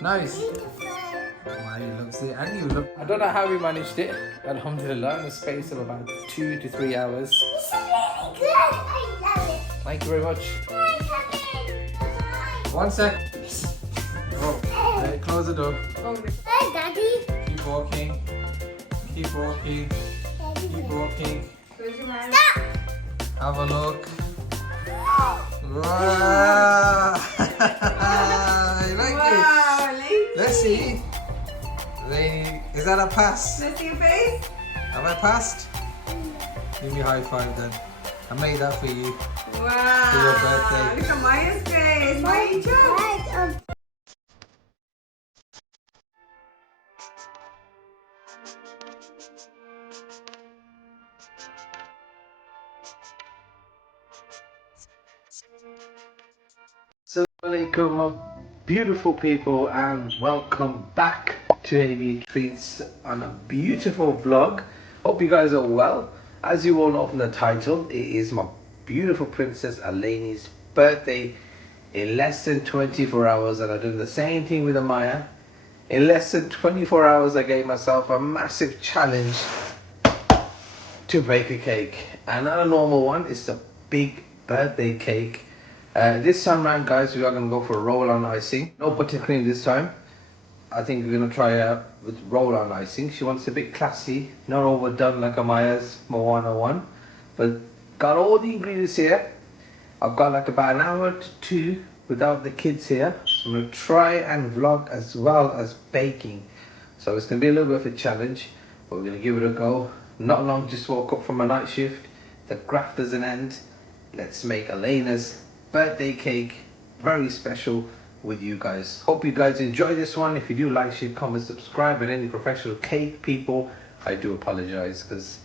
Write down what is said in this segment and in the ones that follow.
Nice. Why he loves it, and you love. I don't know how we managed it. Alhamdulillah, in the space of about 2 to 3 hours. It's really good. I love it. Thank you very much. One sec. Oh, okay, close the door. Hey, Daddy. Keep walking. Keep walking. Keep walking. Stop. Have a look. Wow! You like it? Let's see. Is that a pass? Let's see your face. Have I passed? Give me a high five then. I made that for you. Wow. For your birthday. Look at Maya's face. Maya, you jump. Assalamu alaikum, my beautiful people, and welcome back to AB Treats on a beautiful vlog. Hope you guys are well. As you all know from the title, it is my beautiful princess Alaynas' birthday in less than 24 hours, and I'm doing the same thing with Amaya. In less than 24 hours, I gave myself a massive challenge to bake a cake, and not a normal one. It's a big birthday cake. This time round, guys, we are going to go for a roll-on icing. No buttercream this time. I think we're going to try with roll-on icing. She wants a bit classy, not overdone like Amaya's Moana one. But got all the ingredients here. I've got like about an hour to two without the kids here. So I'm going to try and vlog as well as baking. So it's going to be a little bit of a challenge, but we're going to give it a go. Not long, just woke up from a night shift. The graft doesn't end. Let's make Alaynas' birthday cake very special with you guys. Hope you guys enjoy this one. If you do, like, share, comment, subscribe. And any professional cake people, I do apologize because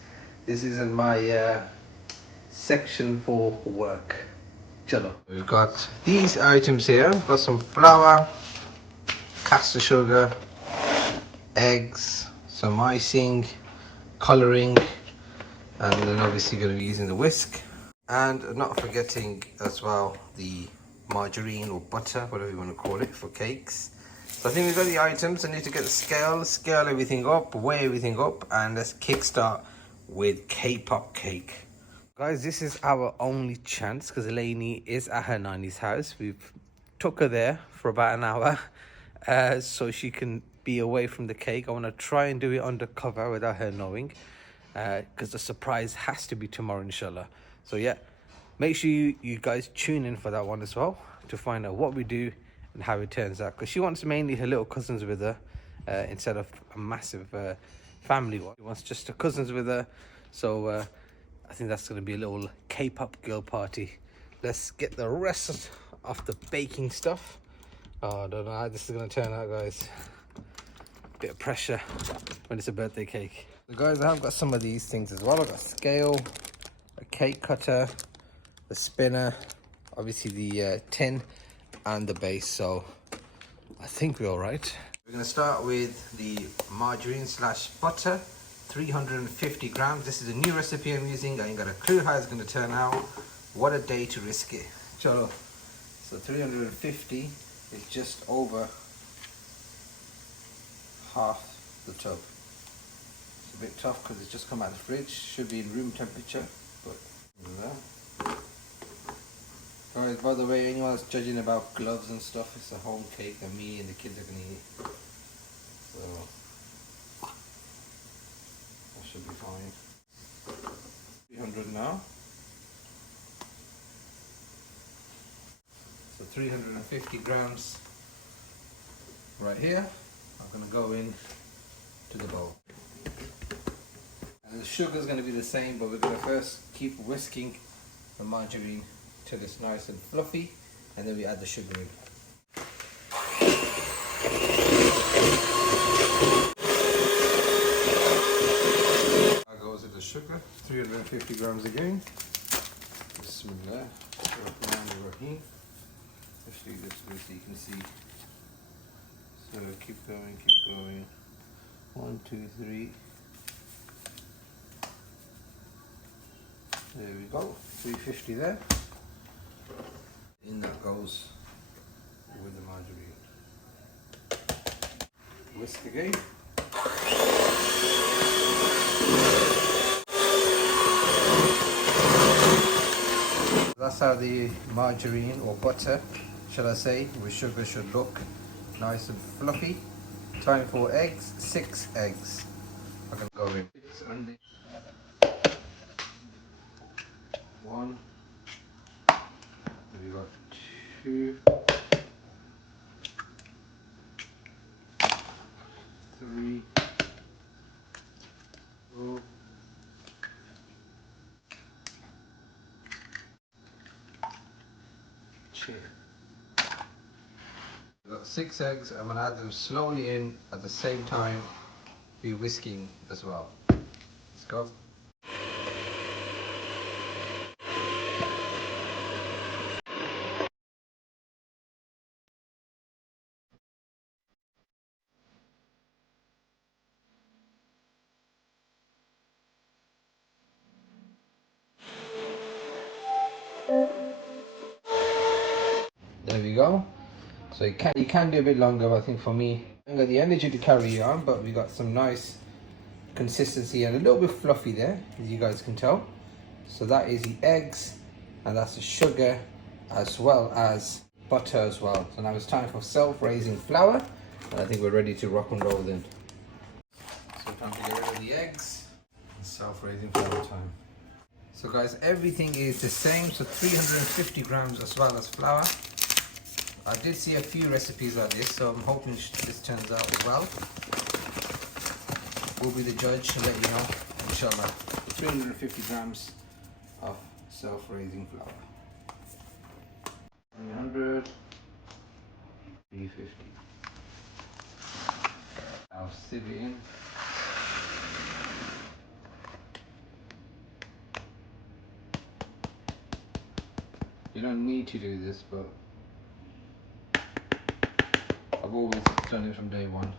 this isn't my section for work. Chalo. We've got these items here. We've got some flour, caster sugar, eggs, some icing, coloring, and then obviously going to be using the whisk. And not forgetting as well the margarine or butter, whatever you want to call it, for cakes. So I think we've got the items. I need to get the scale everything up, weigh everything up, and let's kickstart with K-pop cake. Guys, this is our only chance because Elaine is at her nanny's house. We've took her there for about an hour so she can be away from the cake. I want to try and do it undercover without her knowing because the surprise has to be tomorrow, inshallah. So yeah, make sure you guys tune in for that one as well to find out what we do and how it turns out. Because she wants mainly her little cousins with her instead of a massive family one. She wants just her cousins with her. So I think that's going to be a little K-pop girl party. Let's get the rest of the baking stuff. Oh, I don't know how this is going to turn out, guys. Bit of pressure when it's a birthday cake. So guys, I have got some of these things as well. I've got scale, a cake cutter, the spinner, obviously the tin and the base, so I think we're all right. We're going to start with the margarine slash butter, 350 grams. This is a new recipe I'm using. I ain't got a clue how it's going to turn out. What a day to risk it. Chalo. So 350 is just over half the tub. It's a bit tough because it's just come out of the fridge. Should be in room temperature. But guys, by the way, anyone that's judging about gloves and stuff, it's a home cake that me and the kids are gonna eat, so that should be fine. 300 now. So 350 grams right here. I'm gonna go in to the bowl. And the sugar is going to be the same, but we're going to first keep whisking the margarine till it's nice and fluffy, and then we add the sugar in. That goes with the sugar, 350 grams again. Bismillah. Rahim. Let's do this way so you can see. So keep going, keep going. 1, 2, 3. There we go, 350 there. In that goes with the margarine. Whisk again. That's how the margarine or butter, shall I say, with sugar should look. Nice and fluffy. Time for eggs. 6 eggs. I'm going to go in. 6 and 1. We got 2, 3, 4, 2. We've got 6 eggs. I'm going to add them slowly in at the same time. Be whisking as well. Let's go. There we go. So you can do a bit longer, but I think for me, I haven't got the energy to carry on, but we got some nice consistency and a little bit fluffy there, as you guys can tell. So that is the eggs, and that's the sugar, as well as butter as well. So now it's time for self-raising flour, and I think we're ready to rock and roll then. So time to get rid of the eggs, and self-raising flour time. So guys, everything is the same, so 350 grams as well as flour. I did see a few recipes like this, so I'm hoping this turns out well. We'll be the judge and let you know, inshallah. 350 grams of self-raising flour. 300, 350. I'll sieve it in. You don't need to do this, but I've always done it from day one.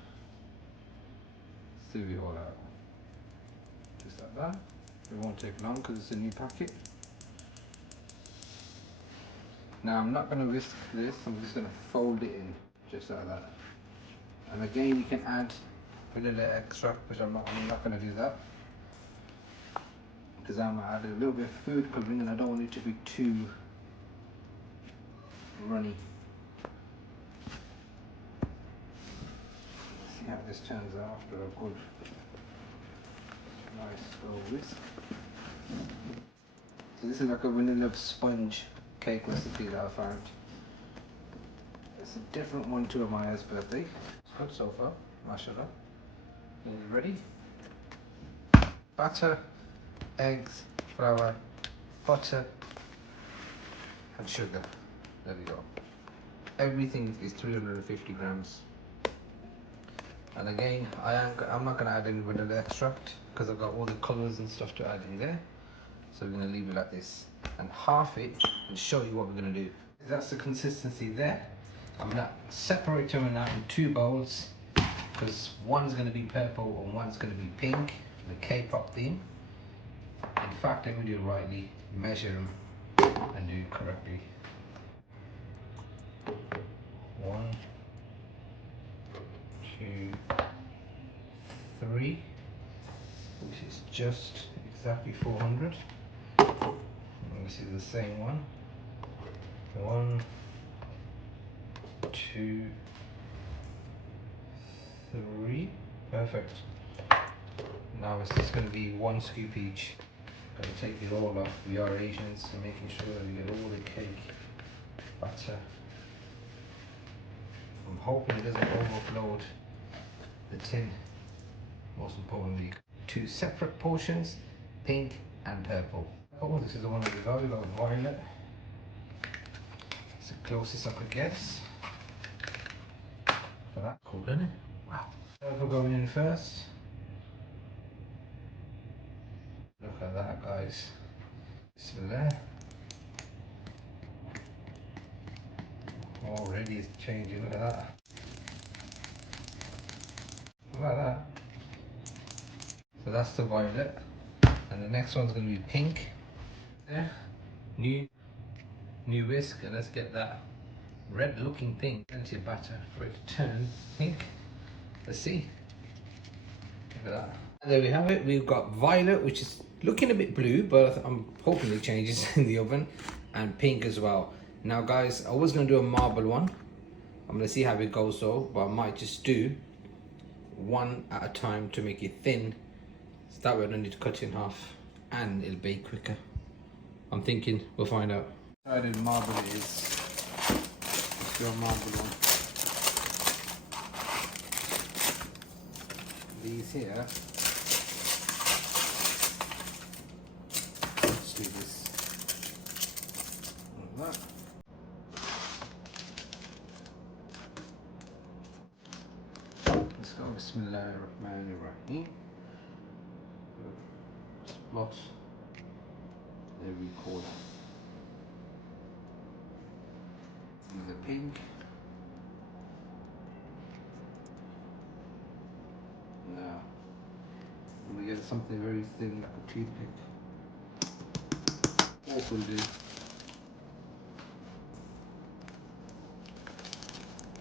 Sieve it all out. Just like that. It won't take long because it's a new packet. Now I'm not going to whisk this, I'm just going to fold it in, just like that. And again you can add vanilla extract, which I'm not going to do that. Because I'm going to add a little bit of food coloring and I don't want it to be too runny. See how this turns out after a good nice little whisk. So this is like a vanilla sponge cake recipe that I found. It's a different one to Amaya's birthday. It's good so far, mashallah. Are you ready? Batter, eggs, flour, butter and sugar. There we go. Everything is 350 grams. And again, I'm not going to add any vanilla extract because I've got all the colours and stuff to add in there. So we're going to leave it like this and half it and show you what we're going to do. That's the consistency there. I'm going to separate them now in 2 bowls because one's going to be purple and one's going to be pink, the K-pop theme. In fact, I'm going to do it rightly, measure them and do it correctly. 1, 2, 3, which is just exactly 400. This is the same one. 1, 2, 3. Perfect. Now it's just going to be 1 scoop each. Going to take it all off. We are Asians, so making sure that we get all the cake batter. I'm hoping it doesn't overload the tin. Most importantly, 2 separate portions, pink and purple. Oh, this is the one that we got. We got violet. It's the closest I could guess. For that, cool, isn't it? Wow. Purple going in first. Look at that, guys. Bismillah. Already it's changing. Look at that. Look at that. So that's the violet. And the next one's going to be pink. There. New whisk. And let's get that red looking thing into your batter for it to turn pink. Let's see. Look at that. And there we have it. We've got violet, which is looking a bit blue, but I'm hoping it changes in the oven, and pink as well. Now guys, I was gonna do a marble one. I'm gonna see how it goes though, but I might just do one at a time to make it thin. So that way I don't need to cut it in half and it'll bake quicker. I'm thinking, we'll find out. How the marble it is. Let's do a marble one. These here. Let's do this. Like that. Let's go Bismillahirrahmanirrahim. Spot. There we call the pink. Now we get something very thin like a toothpick. Also do.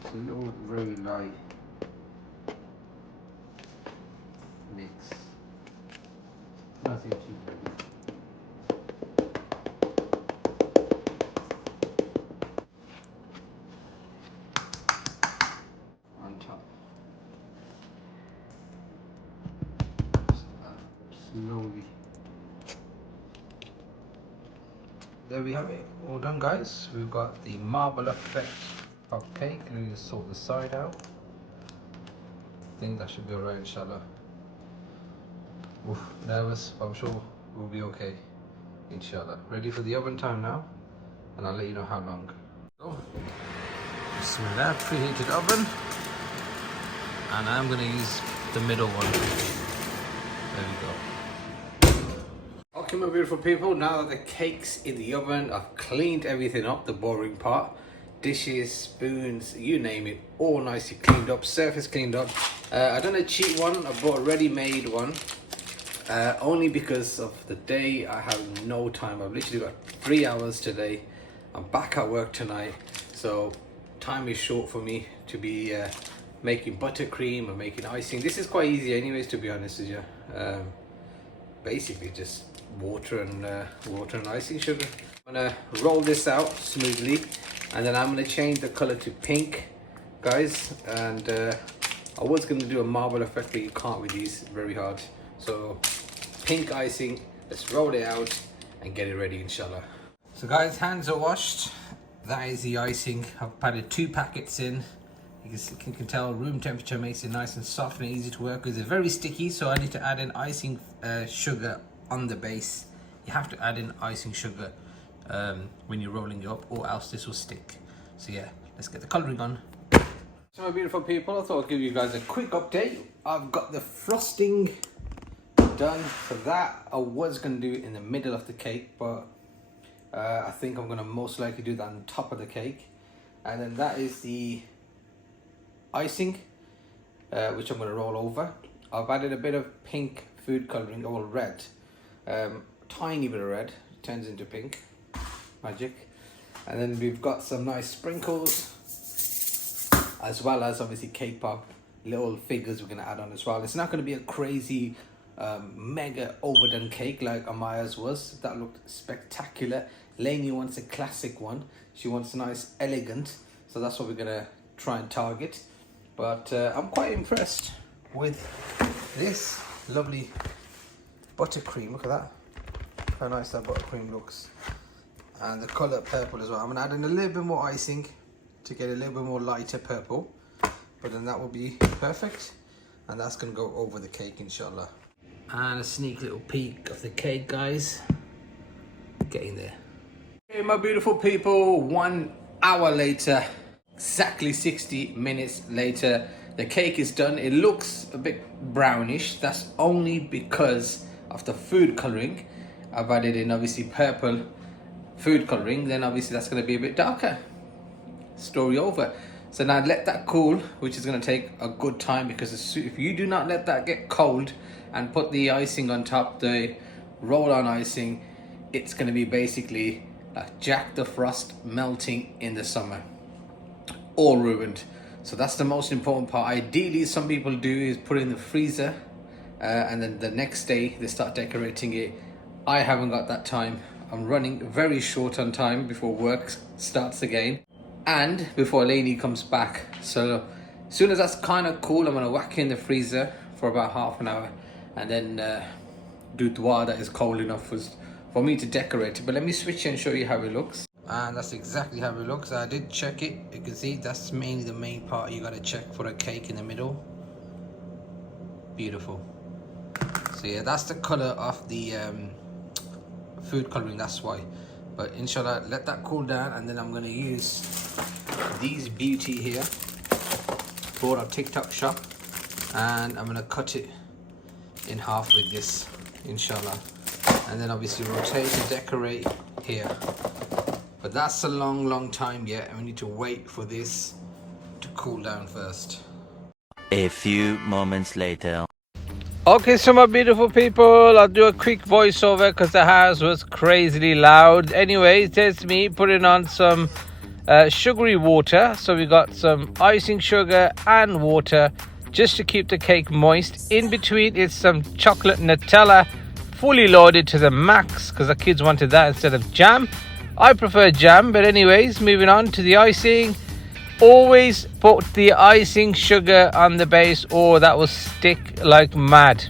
It's a little very light mix. Nothing too heavy. On top. Slowly. There we have it. All done, guys. We've got the marble effect of cake. And we just sort the side out. I think that should be alright, inshallah. Oof, nervous, but I'm sure we'll be okay, inshallah. Ready for the oven time now, and I'll let you know how long. So, Bismillah, preheated oven, and I'm going to use the middle one. There we go. Okay, my beautiful people, now that the cake's in the oven, I've cleaned everything up, the boring part. Dishes, spoons, you name it, all nicely cleaned up, surface cleaned up. I done a cheap one, I bought a ready-made one. Only because of the day, I have no time. I've literally got 3 hours today. I'm back at work tonight, so time is short for me to be making buttercream and making icing. This is quite easy anyways, to be honest with you. Basically just water and icing sugar. I'm gonna roll this out smoothly, and then I'm gonna change the color to pink, guys. And I was gonna do a marble effect, but you can't with these, very hard. So pink icing, let's roll it out and get it ready, inshallah. So guys, hands are washed. That is the icing. I've added 2 packets in. You can tell room temperature makes it nice and soft and easy to work with. It's very sticky, so I need to add in icing sugar on the base. You have to add in icing sugar when you're rolling it up, or else this will stick. So yeah, let's get the colouring on. So my beautiful people, I thought I'd give you guys a quick update. I've got the frosting done. For that, I was going to do it in the middle of the cake, but I think I'm going to most likely do that on top of the cake. And then that is the icing, which I'm going to roll over. I've added a bit of pink food colouring, or red, tiny bit of red, turns into pink, magic. And then we've got some nice sprinkles, as well as obviously cake pop, little figures we're going to add on as well. It's not going to be a crazy mega overdone cake like Amaya's was. That looked spectacular. Lainey wants a classic one. She wants a nice elegant, so that's what we're going to try and target. But I'm quite impressed with this lovely buttercream. Look at that, how nice that buttercream looks. And the colour purple as well. I'm going to add in a little bit more icing to get a little bit more lighter purple, but then that will be perfect, and that's going to go over the cake, inshallah. And a sneak little peek of the cake, guys. Getting there. Hey my beautiful people, 1 hour later, exactly 60 minutes later, the cake is done. It looks a bit brownish. That's only because of the food colouring. I've added in obviously purple food colouring, then obviously that's going to be a bit darker. Story over. So now let that cool, which is going to take a good time, because if you do not let that get cold and put the icing on top, the roll-on icing, it's going to be basically like Jack the Frost melting in the summer. All ruined. So that's the most important part. Ideally, some people do is put it in the freezer and then the next day they start decorating it. I haven't got that time. I'm running very short on time before work starts again and before Lainey comes back. So as soon as that's kind of cool, I'm gonna whack it in the freezer for about half an hour and then do dawat that is cold enough for me to decorate it. But let me switch and show you how it looks. And that's exactly how it looks. I did check it. You can see that's mainly the main part you gotta check for a cake in the middle. Beautiful. So yeah, that's the color of the food coloring, that's why. But inshallah, let that cool down and then I'm gonna use these beauty here, bought on TikTok shop, and I'm gonna cut it in half with this, inshallah, and then obviously rotate and decorate here. But that's a long time yet, and we need to wait for this to cool down first. A few moments later. Okay, so my beautiful people, I'll do a quick voiceover because the house was crazily loud. Anyways, there's me putting on some sugary water. So we got some icing sugar and water just to keep the cake moist. In between is some chocolate Nutella, fully loaded to the max because the kids wanted that instead of jam. I prefer jam, but anyways, moving on to the icing. Always put the icing sugar on the base or that will stick like mad.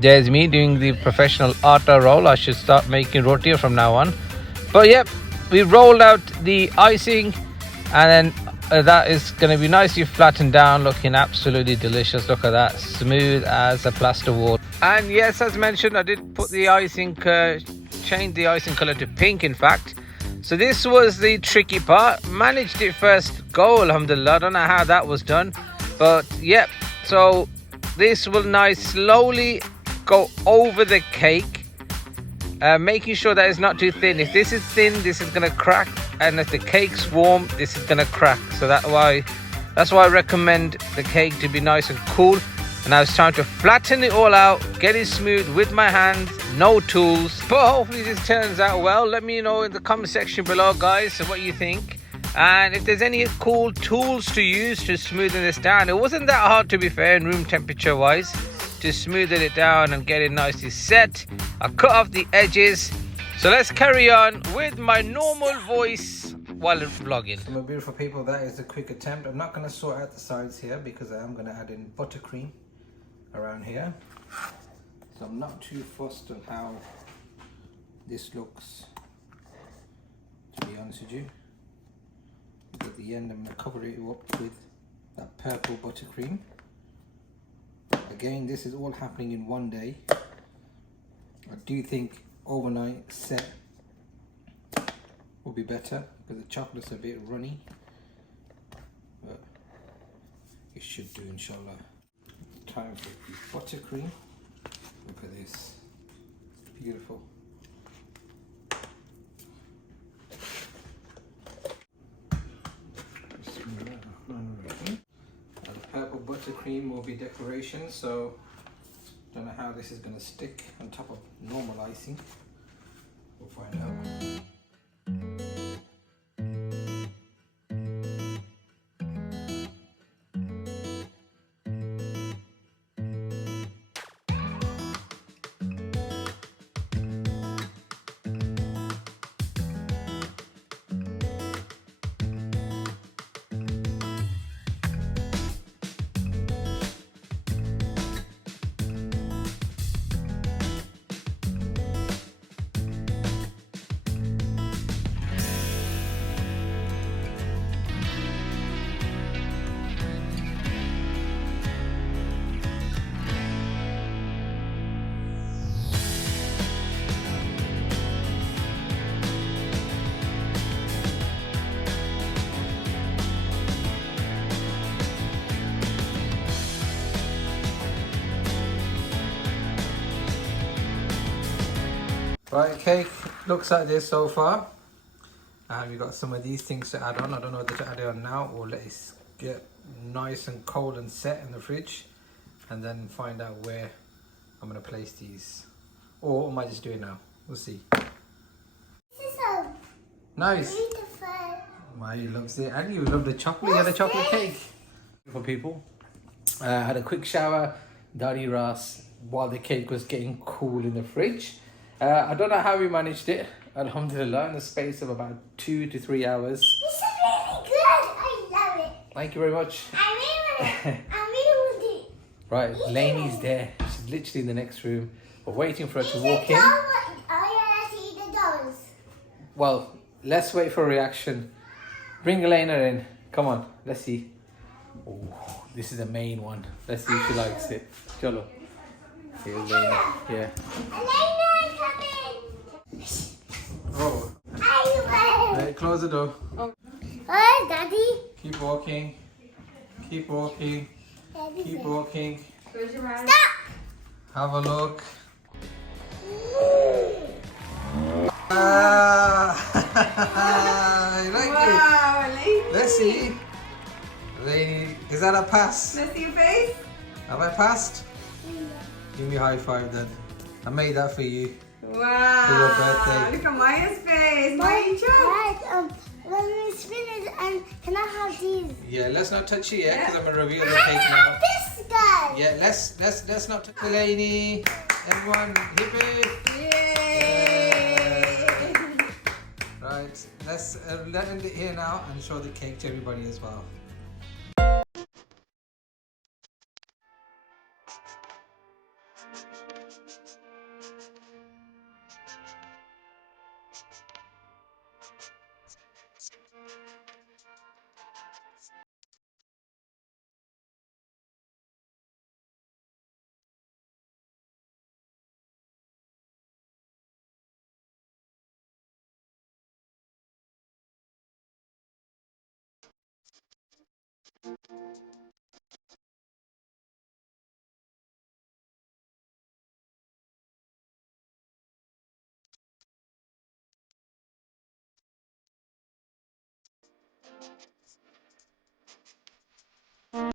There's me doing the professional atta roll. I should start making roti from now on. But yep, we rolled out the icing and then that is going to be nicely flattened down, looking absolutely delicious. Look at that, smooth as a plaster wall. And yes, as mentioned, I did put the icing, change the icing color to pink in fact. So this was the tricky part. Managed it first go, alhamdulillah. I don't know how that was done, but yep. So this will nice slowly go over the cake, making sure that it's not too thin. If this is thin, this is gonna crack, and if the cake's warm, this is gonna crack. So that's why I recommend the cake to be nice and cool. And now it's time to flatten it all out, get it smooth with my hands, no tools. But hopefully this turns out well. Let me know in the comment section below, guys, what you think. And if there's any cool tools to use to smoothen this down. It wasn't that hard, to be fair, in room temperature wise, to smoothen it down and get it nicely set. I cut off the edges. So let's carry on with my normal voice while vlogging. My beautiful people, that is a quick attempt. I'm not going to sort out the sides here because I am going to add in buttercream around here. So I'm not too fussed on how this looks, to be honest with you. But at the end I'm going to cover it up with that purple buttercream. Again, this is all happening in one day. I do think overnight set will be better because the chocolate's a bit runny, but it should do, inshallah. Time for the buttercream. Look at this, beautiful. Now the purple buttercream will be decoration, so don't know how this is going to stick on top of normal icing. We'll find out. Right, cake looks like this so far. And we've got some of these things to add on. I don't know whether to add it on now or let it get nice and cold and set in the fridge, and then find out where I'm going to place these. Or I might just do it now. We'll see. This is so Nice. beautiful. Maya loves it. And you love the chocolate. You had a chocolate cake. For people, I had a quick shower, Daddy Ras, while the cake was getting cool in the fridge. I don't know how we managed it, alhamdulillah, in the space of about 2 to 3 hours. This is really good. I love it. Thank you very much. I really want it. I really want it. Right, Lainey's there. She's literally in the next room. We're waiting for her to Is walk it in. done? I want to see the dolls. Well, let's wait for a reaction. Bring Alayna in. Come on, let's see. Oh, this is the main one. Let's see if she likes it. Cholo. Here's Alayna. Yeah. Alayna, come in. Oh. I will. Right, close the door. Oh, Daddy. Keep walking. Keep walking. Daddy. Keep walking. Close your eyes. Stop. Have a look. Ah, you like Wow, Alaynas. it? Let's see. Lady, is that a pass? Let's see your face. Have I passed? Give me a high five then. I made that for you. Wow. For your birthday. Look at Maya's face. Maya, choke. Right, when we finish, can I have these? Yeah, let's not touch it yet because I'm gonna reveal the I cake can now. have this guy. Yeah, let's not touch the lady. Everyone, hip it. Yay. Right, let's let him get here now and show the cake to everybody as well.